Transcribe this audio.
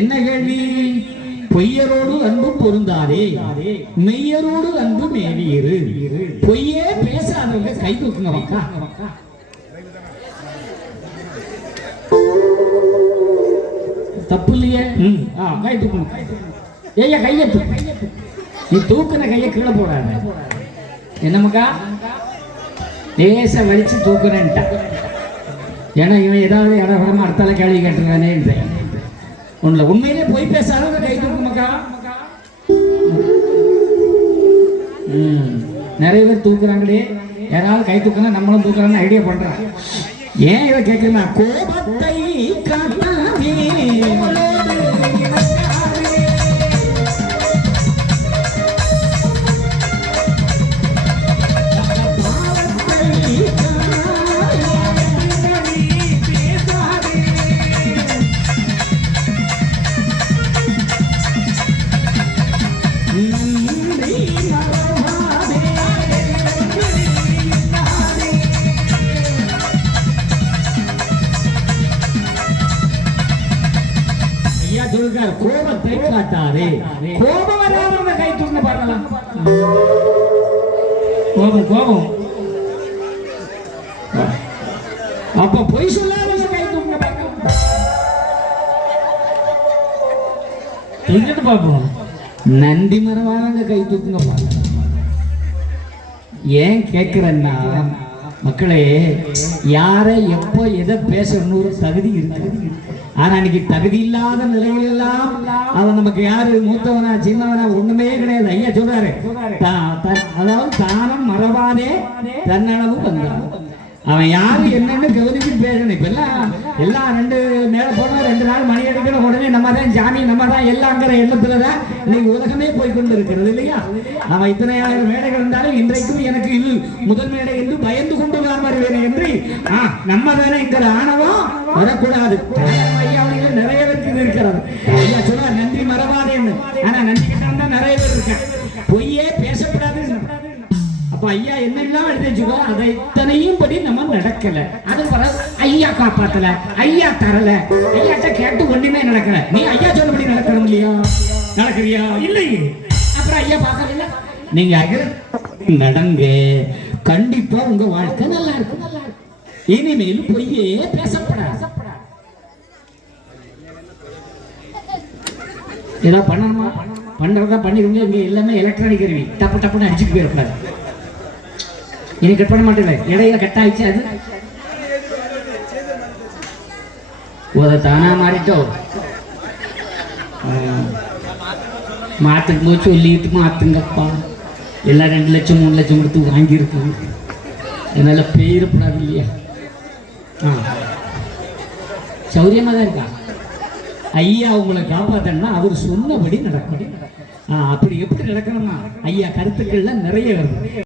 என்ன கேள்வி? பொய்யரோடு அன்பு பொருந்தாதே, மெய்யரோடு அன்பு மேவியிரு. பொய்யே பேசாதவங்க கை தூக்குங்க மக்கா. தப்பு இல்லையே. கை தூக்கணும். ஏய்யா கையை நீ தூக்குன கையை கீழே போடாத. என்னமக்கா லேச வலிச்சு தூக்குறேன்ட்டா. ஏன்னா இவன் ஏதாவது இடமா அடுத்தால கேள்வி கேட்டுருக்கானே. ஒண்ணுல உண்மையிலே போய் பேசாத கை தூக்குமக்கா. நிறைய பேர் தூக்குறாங்களே, யாராவது கை தூக்குனா நம்மளும் தூக்குறான்னு ஐடியா பண்றான். ஏன் இதை கேட்குறா? கோபத்தை காட்டாதே கோபத்தை காட்டாதே. கோபம் வராத கை தூக்க பாடலாம். கோபம் அப்ப பொய் சொல்லாத கை தூக்க பார்ப்போம். நன்றி மரவாத கை தூக்குங்க பாருங்க. ஏன் கேட்கிறேன்னா மக்களே, யாரை எப்போ எதை பேசணும்னு ஒரு தகுதி இருக்கு. ஆனா இன்னைக்கு தகுதி இல்லாத நிலைகள் எல்லாம் அவன் நமக்கு யாரு மூத்தவனா சின்னவனா ஒண்ணுமே கிடையாது. ஐயா சொல்றாரு, அதாவது தானம் மறவாதே தன்னளவு வந்தான். அவன் யாரு என்னன்னு கவனிச்சு பேசணும். இப்ப எல்லாம் ரெண்டு மேல போனா 2 நாள் மணி அடிக்கிற உடனே நம்ம தான் ஜாமி, நம்ம தான் எல்லாங்கிற எண்ணத்துலதான் இன்னைக்கு உலகமே போய்கொண்டு இருக்கிறது இல்லையா? அவன் இத்தனை ஆயிரம் மேடைகள் இருந்தாலும் இன்றைக்கும் எனக்கு இது முதல் மேடை என்று பயந்து கொண்டு வருவேன் என்று நம்ம தானே என்கிற ஆணவம் வரக்கூடாது. ஐயாவுடைய நிறைய பேருக்கு இது இருக்கிறது. ஐயா சொல்ல நன்றி மறவாதேன்னு. ஆனா நன்றி கிட்ட நிறைய பேர் இருக்க. பொய்யே பேசக்கூடாது. அப்ப ஐயா என்னெல்லாம் எடுத்து வச்சுக்கோ, அதை இத்தனையும் படி நம்ம நடக்கல. அது ஐயா காப்பாத்தல, ஐயா தரல, ஐயாட்ட கேட்டு ஒண்ணுமே நடக்கல. நீ ஐயா சொன்னபடி நடக்கணும் இல்லையா? நடக்கிறியா? இல்லையே. அப்புறம் ஐயா பார்க்கல. நீங்க நடங்க, கண்டிப்பா உங்க வாழ்க்கை நல்லா இருக்கும். இனிமேல் பொய்யே பேசப்படாது. ஏதோ பண்ணணுமா? பண்றதா பண்ணிருங்க. இங்க எல்லாமே எலக்ட்ரானிக் கருவி, டப்பு டப்புன்னு அடிச்சுட்டு போயிருக்காரு. இனி கட் பண்ண மாட்டேன். இடையில கட் ஆயிடுச்சு. அது தானா மாறிட்டோ மாத்துக்கும் போது சொல்லிட்டு மாத்துங்கப்பா. எல்லாம் 2 லட்சம் 3 லட்சம் கொடுத்து வாங்கியிருக்காங்க. என்னால பெயரப்படாது இல்லையா? சௌரியமா தான் இருக்கா. ஐயா உங்களை காப்பாத்தனா அவர் சொன்னபடி நடக்கும். அப்படி எப்படி நடக்கணும்னா ஐயா கருத்துக்கள்லாம் நிறைய வருது.